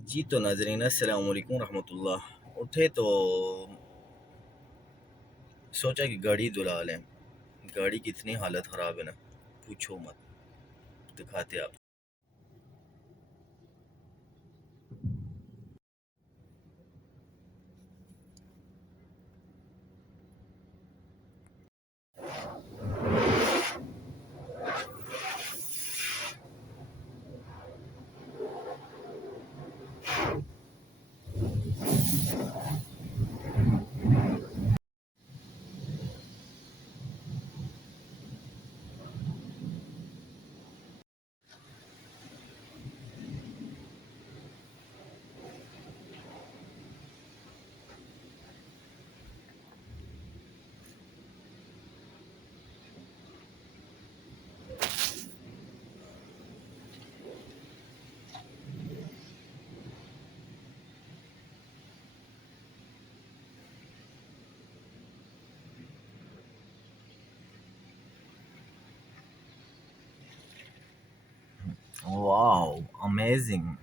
जी तो नाज़रीन अस्सलाम वालेकुम रहमतुल्लाह। उठे तो सोचा कि गाड़ी धुला लें। गाड़ी की इतनी हालत ख़राब है ना, पूछो मत। दिखाते आप। Wow, amazing.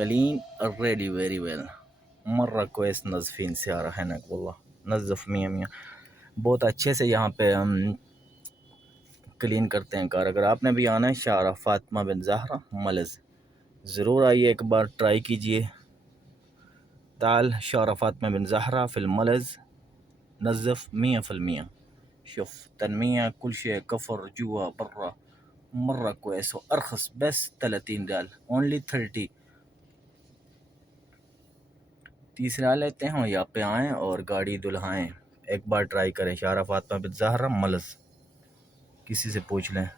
clean already very well. मर्रा कोयस नज़फीन स्यारा है ना वल्लाह नज़फ मियाँ मियाँ बहुत अच्छे से यहाँ पे हम क्लीन करते हैं कार। अगर आपने भी आना है शारा फातिमा बिन ज़हरा मलज़, ज़रूर आइए, एक बार ट्राई कीजिए। ताल शारा फातिमा बिन ज़हरा फिल मलज़ नज़फ 100%। شوف تنمية كل شيء كفر جوا برا مرة كويس وأرخص بس 30 ريال only 30। 30 रियाल लेते हैं और यहाँ पे आएँ और गाड़ी दुल्हाएँ। एक बार ट्राई करें शारा फातिमा बिन ज़हरा मलज़, किसी से पूछ लें।